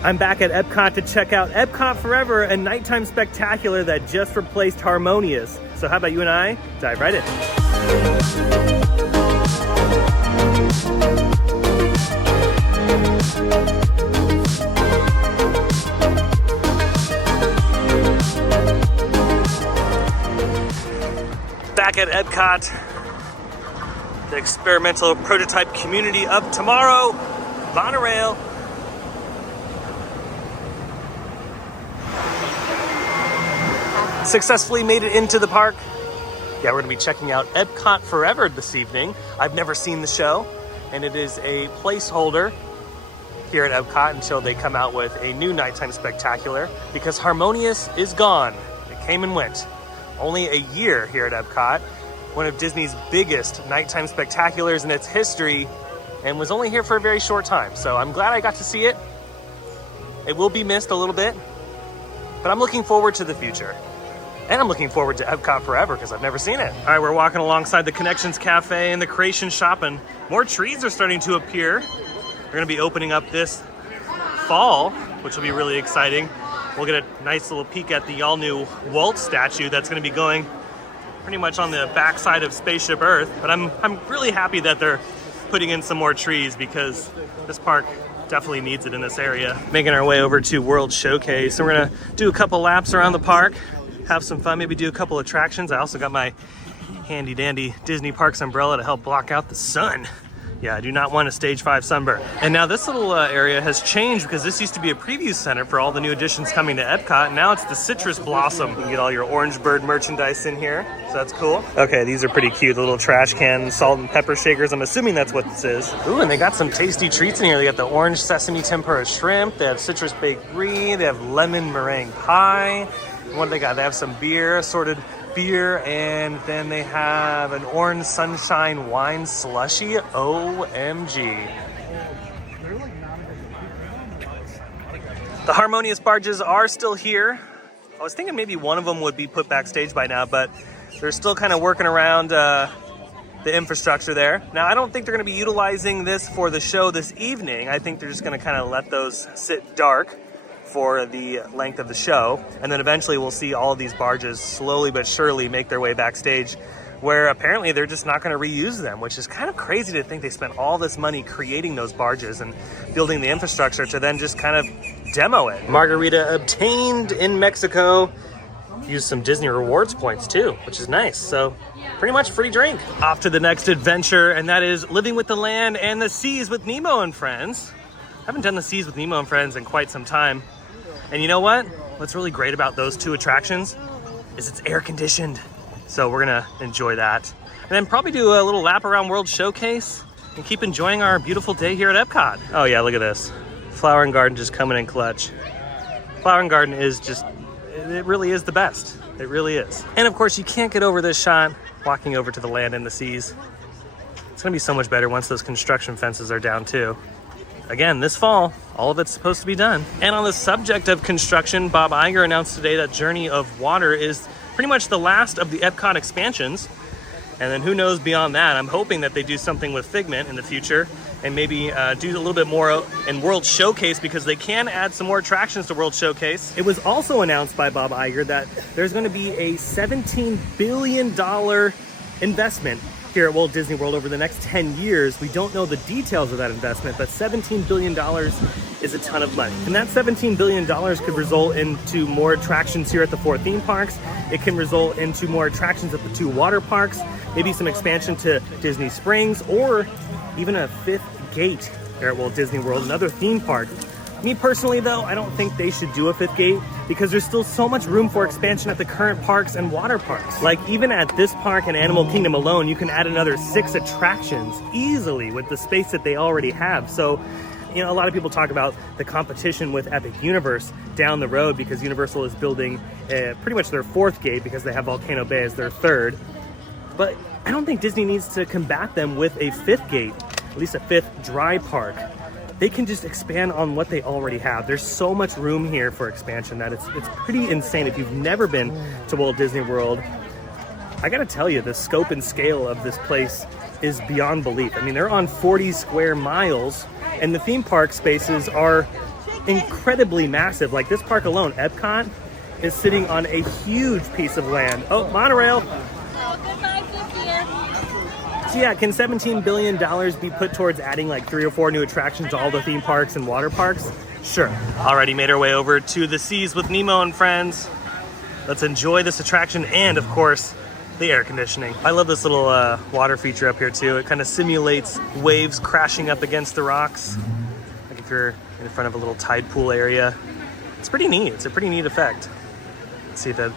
I'm back at Epcot to check out Epcot Forever, a nighttime spectacular that just replaced Harmonious. So how about you and I dive right in? Back at Epcot, the experimental prototype community of tomorrow, monorail. Successfully made it into the park. Yeah, we're gonna be checking out Epcot Forever this evening. I've never seen the show, and it is a placeholder here at Epcot until they come out with a new nighttime spectacular, because Harmonious is gone. It came and went. Only a year here at Epcot, one of Disney's biggest nighttime spectaculars in its history, and was only here for a very short time. So I'm glad I got to see it. It will be missed a little bit, but I'm looking forward to the future. And I'm looking forward to Epcot Forever because I've never seen it. All right, we're walking alongside the Connections Cafe and the Creation Shop, and more trees are starting to appear. They're gonna be opening up this fall, which will be really exciting. We'll get a nice little peek at the all-new Walt statue that's gonna be going pretty much on the backside of Spaceship Earth. But I'm really happy that they're putting in some more trees because this park definitely needs it in this area. Making our way over to World Showcase. So we're gonna do a couple laps around the park, have some fun, maybe do a couple attractions. I also got my handy dandy Disney Parks umbrella to help block out the sun. Yeah, I do not want a stage 5 sunburn. And now this little area has changed because this used to be a preview center for all the new additions coming to Epcot. Now it's the Citrus Blossom. You can get all your Orange Bird merchandise in here, so that's cool. Okay, these are pretty cute, the little trash can salt and pepper shakers. I'm assuming that's what this is. Ooh, and they got some tasty treats in here. They got the orange sesame tempura shrimp. They have citrus baked brie. They have lemon meringue pie. What do they got? They have some beer, assorted beer, and then they have an orange sunshine wine slushy. OMG. The Harmonious barges are still here. I was thinking maybe one of them would be put backstage by now, but they're still kind of working around the infrastructure there. Now, I don't think they're going to be utilizing this for the show this evening. I think they're just going to kind of let those sit dark for the length of the show, and then eventually we'll see all of these barges slowly but surely make their way backstage, where apparently they're just not going to reuse them, which is kind of crazy to think they spent all this money creating those barges and building the infrastructure to then just kind of demo it. Margarita obtained in Mexico. Used some Disney rewards points too, which is nice. So pretty much free drink. Off to the next adventure, and that is Living with the Land and the Seas with Nemo and Friends. I haven't done the Seas with Nemo and Friends in quite some time. And you know what? What's really great about those two attractions is it's air conditioned. So we're gonna enjoy that. And then probably do a little lap around World Showcase and keep enjoying our beautiful day here at Epcot. Oh yeah, look at this. Flower and Garden just coming in clutch. Flower and Garden is just, it really is the best. It really is. And of course you can't get over this shot walking over to the land and the seas. It's gonna be so much better once those construction fences are down too. Again, this fall, all of it's supposed to be done. And on the subject of construction, Bob Iger announced today that Journey of Water is pretty much the last of the Epcot expansions. And then who knows beyond that? I'm hoping that they do something with Figment in the future and maybe do a little bit more in World Showcase, because they can add some more attractions to World Showcase. It was also announced by Bob Iger that there's going to be a $17 billion investment here at Walt Disney World over the next 10 years. We don't know the details of that investment, but $17 billion is a ton of money. And that $17 billion could result into more attractions here at the 4 theme parks. It can result into more attractions at the 2 water parks, maybe some expansion to Disney Springs, or even a 5th gate here at Walt Disney World, another theme park. Me personally though, I don't think they should do a 5th gate because there's still so much room for expansion at the current parks and water parks. Like even at this park and Animal Kingdom alone, you can add another 6 attractions easily with the space that they already have. So, you know, a lot of people talk about the competition with Epic Universe down the road because Universal is building pretty much their 4th gate because they have Volcano Bay as their 3rd. But I don't think Disney needs to combat them with a 5th gate, at least a 5th dry park. They can just expand on what they already have. There's so much room here for expansion that it's pretty insane. If you've never been to Walt Disney World, I gotta tell you, the scope and scale of this place is beyond belief. I mean, they're on 40 square miles, and the theme park spaces are incredibly massive. Like this park alone, Epcot, is sitting on a huge piece of land. Oh, monorail. Oh, goodbye, good dear. So yeah, can $17 billion be put towards adding like 3 or 4 new attractions to all the theme parks and water parks? Sure. Already made our way over to the Seas with Nemo and friends. Let's enjoy this attraction and, of course, the air conditioning. I love this little water feature up here too. It kind of simulates waves crashing up against the rocks. Like if you're in front of a little tide pool area. It's pretty neat. It's a pretty neat effect. Let's see if that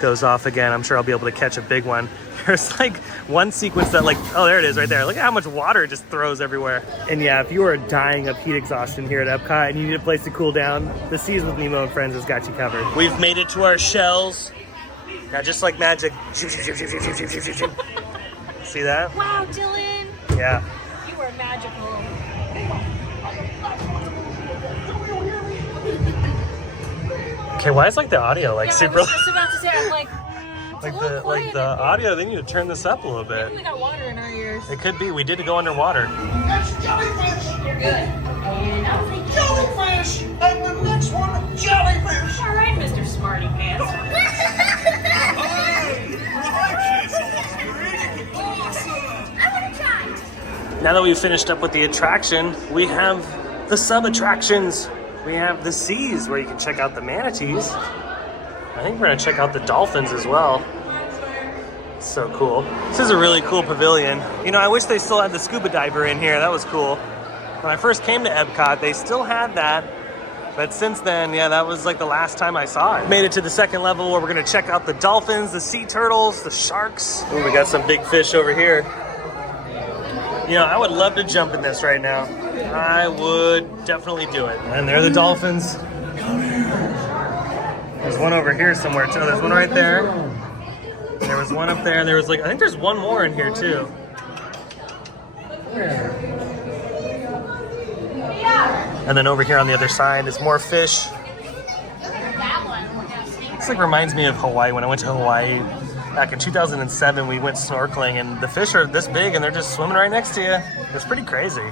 goes off again. I'm sure I'll be able to catch a big one. There's like one sequence that like, oh, there it is right there. Look at how much water it just throws everywhere. And yeah, if you are dying of heat exhaustion here at Epcot and you need a place to cool down, the Seas with Nemo and Friends has got you covered. We've made it to our shells. Now, just like magic. See that? Wow, Dylan. Yeah. You are magical. Okay, why is like the audio like Yeah, super? I was just about to say, I'm like, like the audio. They need to turn this up a little bit. Maybe we got water in our ears. It could be. We did go underwater. That's jellyfish! You're good. Jellyfish! And the next one, jellyfish! All right, Mr. Smarty Pants. Now that we've finished up with the attraction, we have the sub-attractions. We have the Seas, where you can check out the manatees. I think we're gonna check out the dolphins as well. So cool. This is a really cool pavilion. You know, I wish they still had the scuba diver in here. That was cool. When I first came to Epcot, they still had that. But since then, yeah, that was like the last time I saw it. Made it to the second level where we're gonna check out the dolphins, the sea turtles, the sharks. Ooh, we got some big fish over here. You know, I would love to jump in this right now. I would definitely do it. And there are the dolphins. There's one over here somewhere too. There's one right there. There was one up there. There was like, I think there's one more in here too. And then over here on the other side is more fish. This like reminds me of Hawaii. When I went to Hawaii back in 2007, we went snorkeling and the fish are this big and they're just swimming right next to you. It's pretty crazy.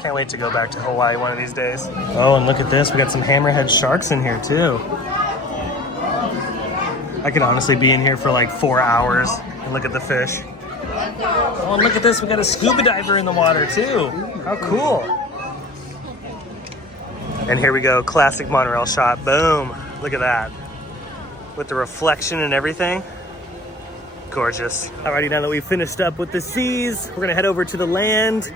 Can't wait to go back to Hawaii one of these days. Oh, and look at this. We got some hammerhead sharks in here too. I could honestly be in here for like 4 hours and look at the fish. Oh, and look at this. We got a scuba diver in the water too. How cool. And here we go. Classic monorail shot. Boom. Look at that. With the reflection and everything. Gorgeous. Alrighty, now that we've finished up with the Seas, we're gonna head over to the land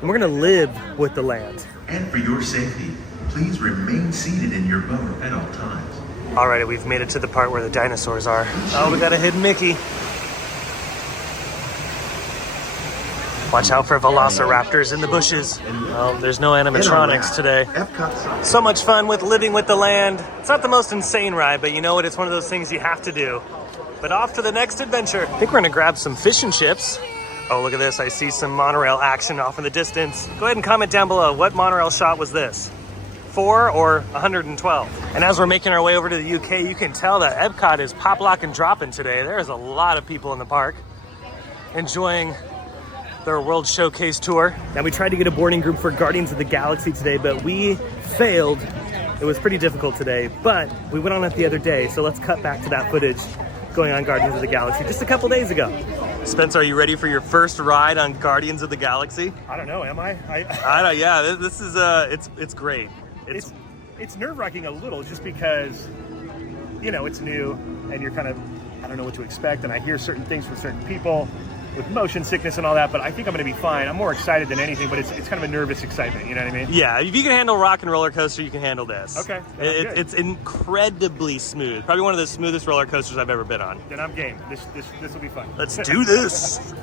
and we're gonna live with the land. And for your safety, please remain seated in your boat at all times. Alrighty, we've made it to the part where the dinosaurs are. Oh, we got a hidden Mickey. Watch out for velociraptors in the bushes. Oh, there's no animatronics today. So much fun with living with the land. It's not the most insane ride, but you know what? It's one of those things you have to do. But off to the next adventure. I think we're gonna grab some fish and chips. Oh, look at this. I see some monorail action off in the distance. Go ahead and comment down below. What monorail shot was this? 4 or 112? And as we're making our way over to the UK, you can tell that Epcot is pop, lock, and dropping today. There's a lot of people in the park enjoying their World Showcase tour. Now, we tried to get a boarding group for Guardians of the Galaxy today, but we failed. It was pretty difficult today, but we went on it the other day, so let's cut back to that footage going on Guardians of the Galaxy just a couple days ago. Spencer, are you ready for your first ride on Guardians of the Galaxy? I don't know, am I? I don't, yeah, this is, it's great. It's nerve-wracking a little just because, you know, it's new and you're kind of, I don't know what to expect, and I hear certain things from certain people with motion sickness and all that, but I think I'm going to be fine. I'm more excited than anything, but it's kind of a nervous excitement, you know what I mean? Yeah, if you can handle rock and roller coaster, you can handle this. Okay. It's incredibly smooth. Probably one of the smoothest roller coasters I've ever been on. Then I'm game. This will be fun. Let's do this.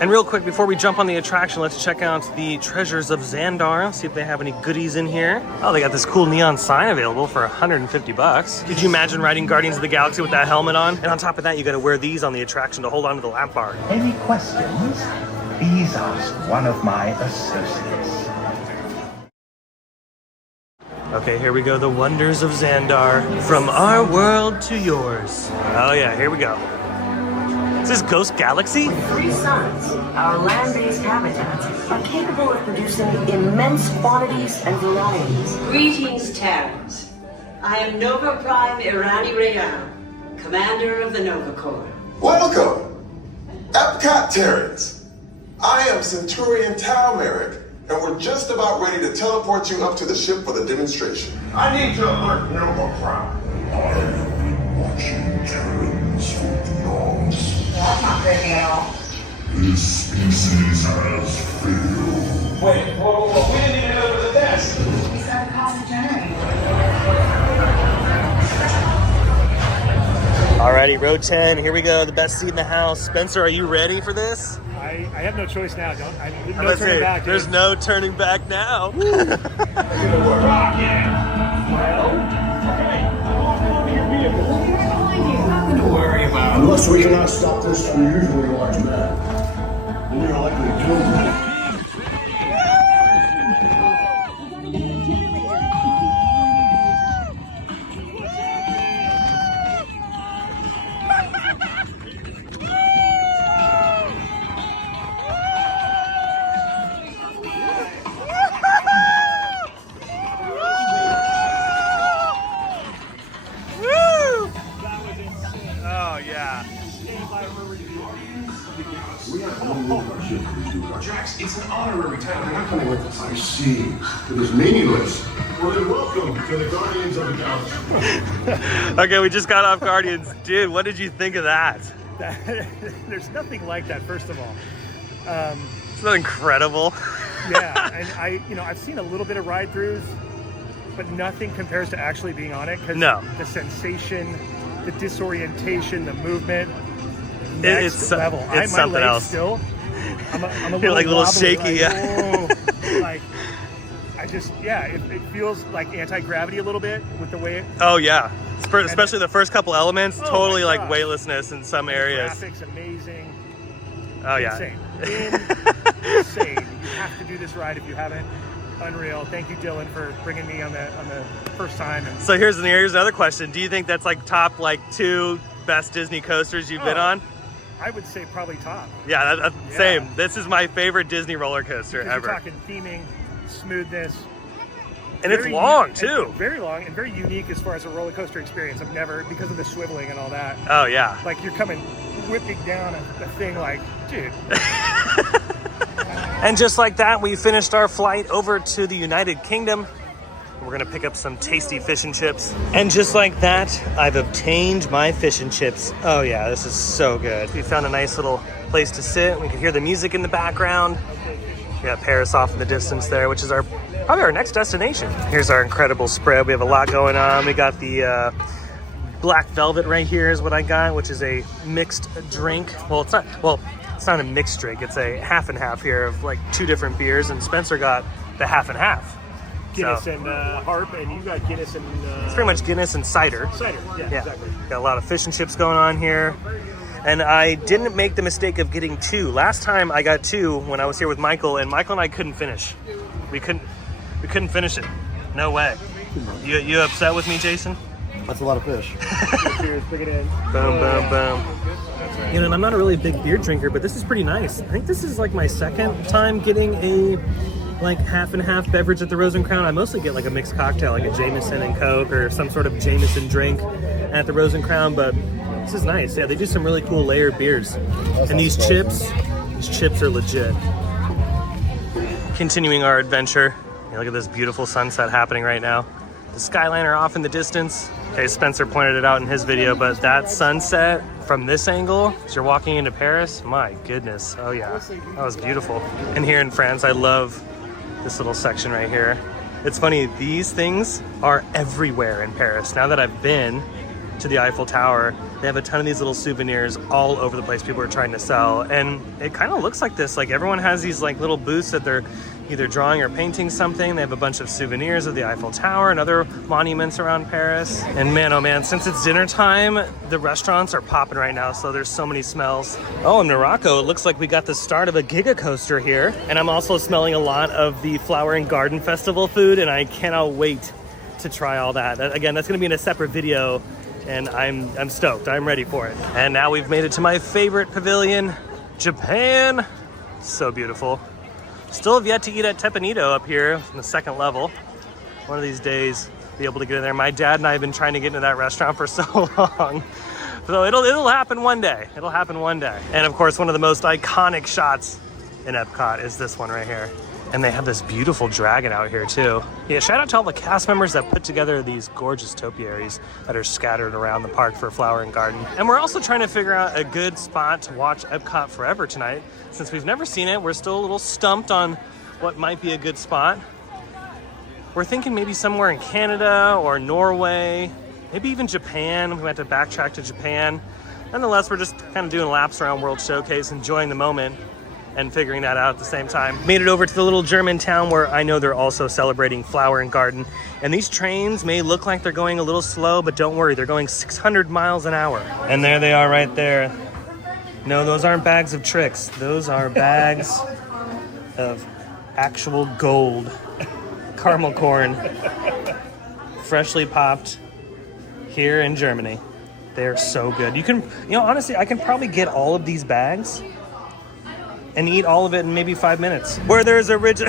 And real quick, before we jump on the attraction, let's check out the Treasures of Xandar, see if they have any goodies in here. Oh, they got this cool neon sign available for 150 bucks. Could you imagine riding Guardians of the Galaxy with that helmet on? And on top of that, you gotta wear these on the attraction to hold on to the lap bar. Any questions? Please ask one of my associates. Okay, here we go, the wonders of Xandar. From our world to yours. Oh yeah, here we go. Is this Ghost Galaxy? With 3 suns, our land-based habitats are capable of producing immense quantities and varieties. Greetings, Terrans. I am Nova Prime Irani Rayan, commander of the Nova Corps. Welcome, Epcot Terrans. I am Centurion Tal Merrick, and we're just about ready to teleport you up to the ship for the demonstration. I need to alert Nova Prime. I have been watching Terrans for eons. That's not creepy at all. This species has failed. Wait, whoa, we didn't even know it was a test. He's got a cost to generate. Alrighty, row 10, here we go, the best seat in the house. Spencer, are you ready for this? I have no choice now. There's no Let's turning see. back. There's dude. no turning back now. We're rocking. Well, okay. Nothing to worry about. Unless we cannot stop this unusually large man, we are likely doomed. Oh, yeah. Jax, it's an honorary title. We're not coming with us. I see. It is meaningless. Well, then welcome to the Guardians of the Galaxy. Okay, we just got off Guardians. Dude, what did you think of that? There's nothing like that, first of all. Isn't that incredible? Yeah, and I've seen a little bit of ride-throughs, but nothing compares to actually being on it. 'Cause No. the sensation, the disorientation, the movement, It's level. it's My something legs else. still. I'm a You're little like a little wobbly, shaky, like, yeah. whoa. Like, it feels like anti-gravity a little bit with the way it. Oh, yeah. Especially the first couple elements, Oh totally my like gosh. weightlessness in some areas. Graphics amazing. Oh, yeah. Insane. Insane. You have to do this ride if you haven't. Unreal. Thank you, Dylan, for bringing me on the first time. And So here's another question. Do you think that's like top like 2 best Disney coasters you've been on? I would say probably top. Yeah, that's Yeah. same. This is my favorite Disney roller coaster Because ever. You're talking theming, smoothness. And it's Very long and too. very long and very unique as far as a roller coaster experience. I've never, because of the swiveling and all that. Oh, yeah. Like you're coming whipping down a thing like, dude. And just like that, we finished our flight over to the United Kingdom. We're gonna pick up some tasty fish and chips. And just like that, I've obtained my fish and chips. Oh yeah, this is so good. We found a nice little place to sit. We can hear the music in the background. We got Paris off in the distance there, which is probably our next destination. Here's our incredible spread. We have a lot going on. We got the black velvet right here is what I got, which is a mixed drink. Well, it's not a mixed drink. It's a half and half here of like 2 different beers, and Spencer got the half and half. Guinness So, and Harp, and you got Guinness and it's pretty much Guinness and cider. cider. Yeah, Yeah, exactly. got a lot of fish and chips going on here. And I didn't make the mistake of getting 2. Last time I got 2 when I was here with Michael, and Michael and I couldn't finish. We couldn't finish it. No way. You upset with me, Jason? That's a lot of fish. Cheers, bring it in. Boom, boom, boom. You know, and I'm not a really big beer drinker, but this is pretty nice. I think this is like my second time getting a like half and half beverage at the Rose and Crown. I mostly get like a mixed cocktail, like a Jameson and Coke or some sort of Jameson drink at the Rose and Crown, but this is nice. Yeah, they do some really cool layered beers. And these chips are legit. Continuing our adventure. Yeah, look at this beautiful sunset happening right now. The Skyliner off in the distance. Okay, Spencer pointed it out in his video, but that sunset from this angle, as you're walking into Paris, my goodness. Oh yeah, that was beautiful. And here in France, I love this little section right here. It's funny, these things are everywhere in Paris. Now that I've been to the Eiffel Tower, they have a ton of these little souvenirs all over the place people are trying to sell. And it kind of looks like this, like everyone has these like little booths that they're either drawing or painting something. They have a bunch of souvenirs of the Eiffel Tower and other monuments around Paris. And man, oh man, since it's dinner time, the restaurants are popping right now, so there's so many smells. Oh, in Morocco, it looks like we got the start of a Giga Coaster here. And I'm also smelling a lot of the Flower and Garden Festival food, and I cannot wait to try all that. Again, that's gonna be in a separate video and I'm stoked. I'm ready for it. And now we've made it to my favorite pavilion, Japan. So beautiful. Still have yet to eat at Teppanydo up here on the second level. One of these days, be able to get in there. My dad and I have been trying to get into that restaurant for so long. So it'll happen one day. It'll happen one day. And of course, one of the most iconic shots in Epcot is this one right here. And they have this beautiful dragon out here too. Yeah, shout out to all the cast members that put together these gorgeous topiaries that are scattered around the park for Flower and Garden. And we're also trying to figure out a good spot to watch Epcot Forever tonight. Since we've never seen it, we're still a little stumped on what might be a good spot. We're thinking maybe somewhere in Canada or Norway, maybe even Japan. We might have to backtrack to Japan. Nonetheless, we're just kind of doing laps around World Showcase, enjoying the moment and figuring that out at the same time. Made it over to the little German town where I know they're also celebrating Flower and Garden. And these trains may look like they're going a little slow, but don't worry, they're going 600 miles an hour. And there they are right there. No, those aren't bags of tricks. Those are bags of actual gold. Caramel corn, freshly popped here in Germany. They're so good. Honestly, I can probably get all of these bags and eat all of it in maybe 5 minutes. Where there's original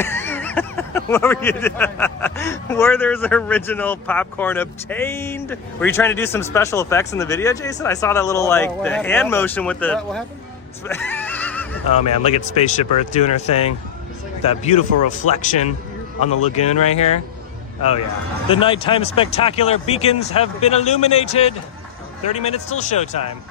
popcorn obtained. Were you trying to do some special effects in the video, Jason? I saw that little the hand motion with the. What happened? Oh man, look at Spaceship Earth doing her thing. That beautiful reflection on the lagoon right here. Oh yeah. The nighttime spectacular beacons have been illuminated. 30 minutes till showtime.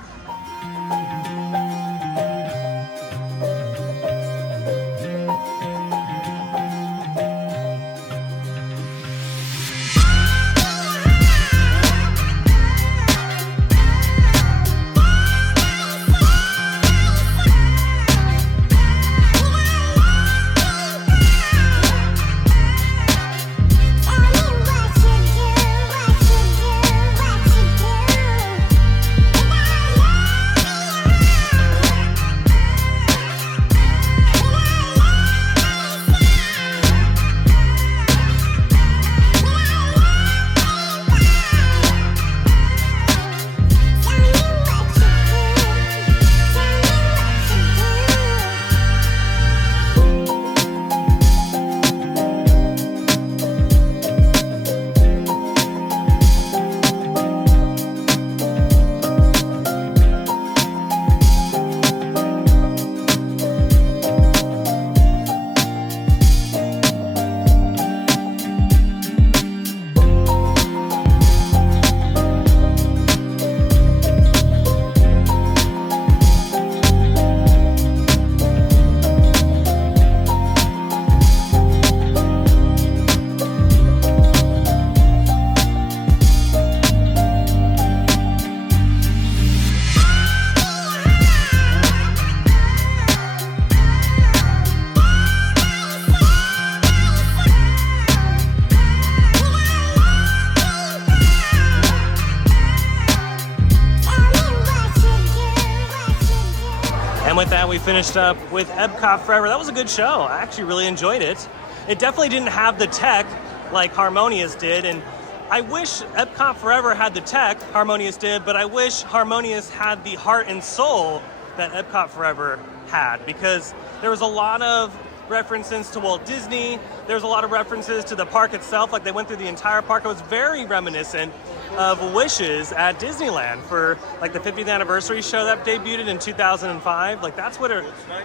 And with that, we finished up with Epcot Forever. That was a good show. I actually really enjoyed it. It definitely didn't have the tech like Harmonious did, and I wish Epcot Forever had the tech Harmonious did, but I wish Harmonious had the heart and soul that Epcot Forever had, because there was a lot of references to Walt Disney. There was a lot of references to the park itself. Like, they went through the entire park. It was very reminiscent of Wishes at Disneyland for like the 50th anniversary show that debuted in 2005. Like, that's what it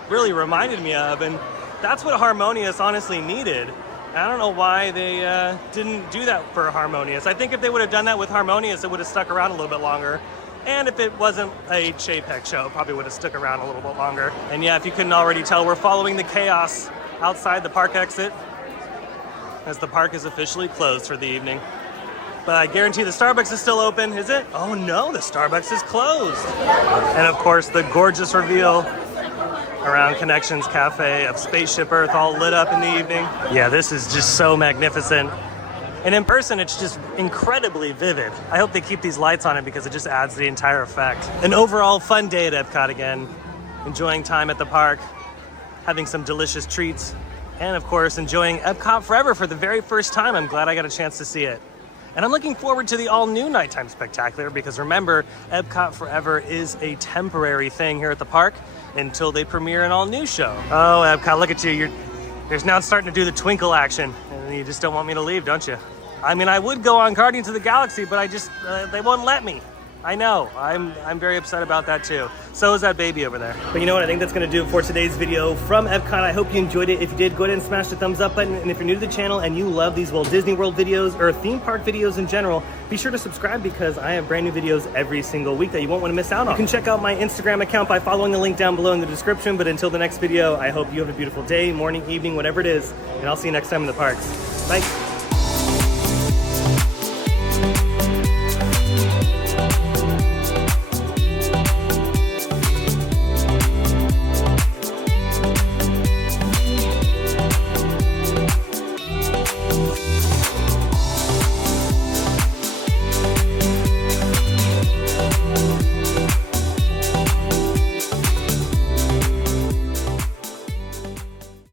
really reminded me of, and that's what Harmonious honestly needed. And I don't know why they didn't do that for Harmonious. I think if they would have done that with Harmonious, it would have stuck around a little bit longer. And if it wasn't a Chapek show, it probably would have stuck around a little bit longer. And yeah, if you couldn't already tell, we're following the chaos outside the park exit, as the park is officially closed for the evening. But I guarantee the Starbucks is still open, is it? Oh no, the Starbucks is closed. And of course, the gorgeous reveal around Connections Cafe of Spaceship Earth, all lit up in the evening. Yeah, this is just so magnificent. And in person, it's just incredibly vivid. I hope they keep these lights on it because it just adds to the entire effect. An overall fun day at Epcot again. Enjoying time at the park, having some delicious treats, and of course, enjoying Epcot Forever for the very first time. I'm glad I got a chance to see it. And I'm looking forward to the all-new nighttime spectacular because remember, Epcot Forever is a temporary thing here at the park until they premiere an all-new show. Oh, Epcot, look at you. You're now starting to do the twinkle action. And you just don't want me to leave, don't you? I mean, I would go on Guardians of the Galaxy, but I just, they won't let me. I know, I'm very upset about that too. So is that baby over there. But you know what, I think that's gonna do it for today's video from Epcot. I hope you enjoyed it. If you did, go ahead and smash the thumbs up button. And if you're new to the channel and you love these Walt Disney World videos or theme park videos in general, be sure to subscribe because I have brand new videos every single week that you won't wanna miss out on. You can check out my Instagram account by following the link down below in the description. But until the next video, I hope you have a beautiful day, morning, evening, whatever it is. And I'll see you next time in the parks. Bye.